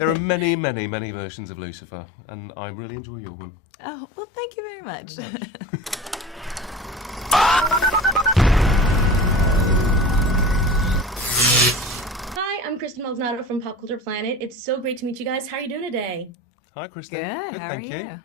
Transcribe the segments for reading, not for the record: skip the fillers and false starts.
There are many, many, many versions of Lucifer, and I really enjoy your one. Oh, well, thank you very much. Hi, I'm Kristen Maldonado from Pop Culture Planet. It's so great to meet you guys. How are you doing today? Hi, Kristen. Good, how are thank you. you?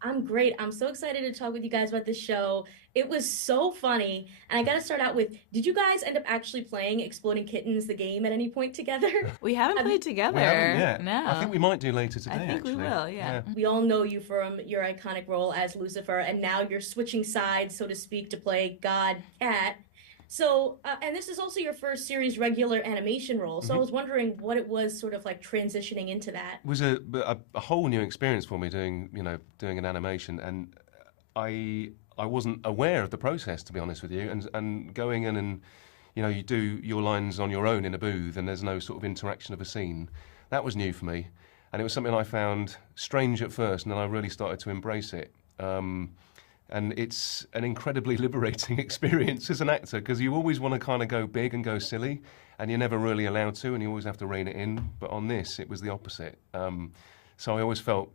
I'm great. I'm so excited to talk with you guys about this show. It was so funny. And I got to start out with, did you guys end up actually playing Exploding Kittens, the game, at any point together? We haven't played together. We haven't yet. No. I think we might do later today, I think actually. we will, yeah. We all know you from your iconic role as Lucifer, and now you're switching sides, so to speak, to play GodCat. So, and this is also your first series regular animation role. So I was wondering what it was sort of like transitioning into that. It was a whole new experience for me doing an animation, and I wasn't aware of the process, to be honest with you, and going in and you do your lines on your own in a booth and there's no sort of interaction of a scene. That was new for me, and it was something I found strange at first, and then I really started to embrace it. And it's an incredibly liberating experience as an actor, because you always want to kind of go big and go silly, and you're never really allowed to, and you always have to rein it in. But on this, it was the opposite. So I always felt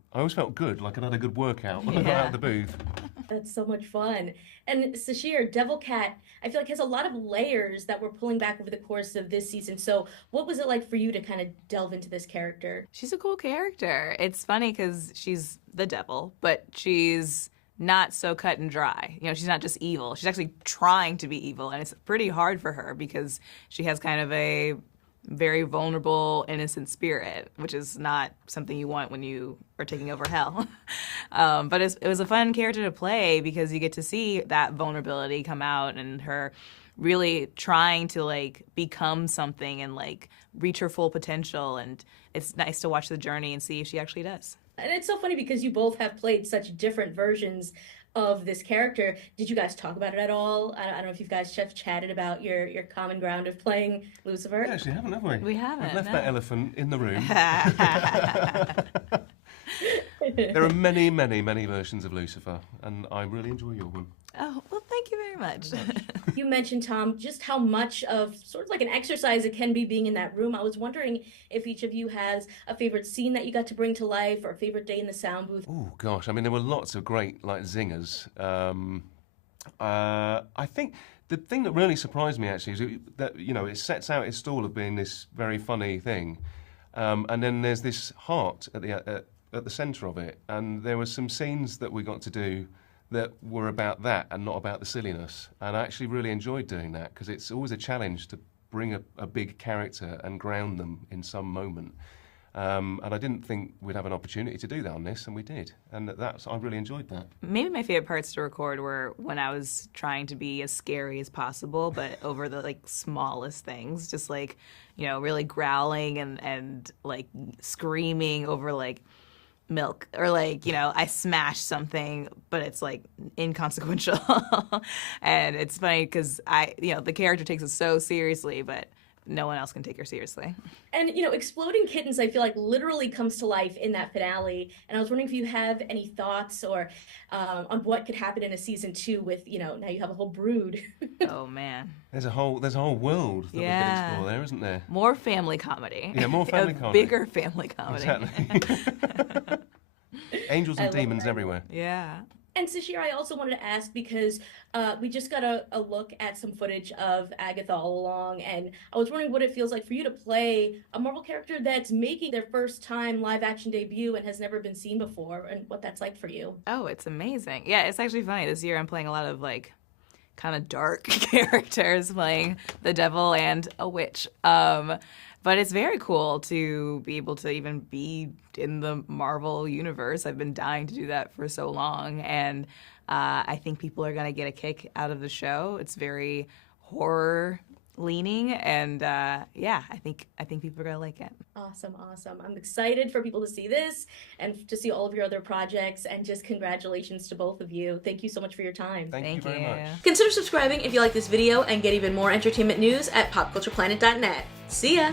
good, like I'd had a good workout when I got out of the booth. That's so much fun. And Sasheer, Devilcat, I feel like has a lot of layers that we're pulling back over the course of this season. So what was it like for you to kind of delve into this character? She's a cool character. It's funny because she's the devil, but she's not so cut and dry. She's not just evil. She's actually trying to be evil, and it's pretty hard for her because she has kind of a very vulnerable, innocent spirit, which is not something you want when you are taking over hell. But it was a fun character to play because you get to see that vulnerability come out and her really trying to become something and reach her full potential, and it's nice to watch the journey and see if she actually does. And it's so funny because you both have played such different versions of this character. Did you guys talk about it at all? I don't know if you guys have chatted about your common ground of playing Lucifer. We actually haven't, have we? We haven't. We've left that elephant in the room. There are many, many, many versions of Lucifer, and I really enjoy your one. Oh, well, thank you very much. You mentioned, Tom, just how much of sort of like an exercise it can be being in that room. I was wondering if each of you has a favorite scene that you got to bring to life or a favorite day in the sound booth. Oh, gosh. I mean, there were lots of great, zingers. I think the thing that really surprised me, actually, is that, it sets out its stall of being this very funny thing. And then there's this heart at the centre of it. And there were some scenes that we got to do that were about that and not about the silliness. And I actually really enjoyed doing that, because it's always a challenge to bring a big character and ground them in some moment. And I didn't think we'd have an opportunity to do that on this, and we did. And I really enjoyed that. Maybe my favorite parts to record were when I was trying to be as scary as possible, but over the smallest things, just really growling and screaming over milk, or I smash something, but it's inconsequential. And it's funny because the character takes it so seriously, but no one else can take her seriously. And Exploding Kittens, I feel like literally comes to life in that finale. And I was wondering if you have any thoughts or on what could happen in a season 2 with now you have a whole brood. Oh man, there's a whole world that we can explore there, isn't there? More family comedy. Yeah, more family comedy. Bigger family comedy. Exactly. Angels and demons everywhere. Yeah. And Sasheer, I also wanted to ask, because we just got a look at some footage of Agatha all along, and I was wondering what it feels like for you to play a Marvel character that's making their first time live action debut and has never been seen before, and what that's like for you. Oh, it's amazing. Yeah, it's actually funny. This year I'm playing a lot of kind of dark characters, playing the devil and a witch. But it's very cool to be able to even be in the Marvel universe. I've been dying to do that for so long, and I think people are going to get a kick out of the show. It's very horror leaning, and I think people are going to like it. Awesome. I'm excited for people to see this and to see all of your other projects, and just congratulations to both of you. Thank you so much for your time. Thank you very much. Consider subscribing if you like this video and get even more entertainment news at popcultureplanet.net. See ya!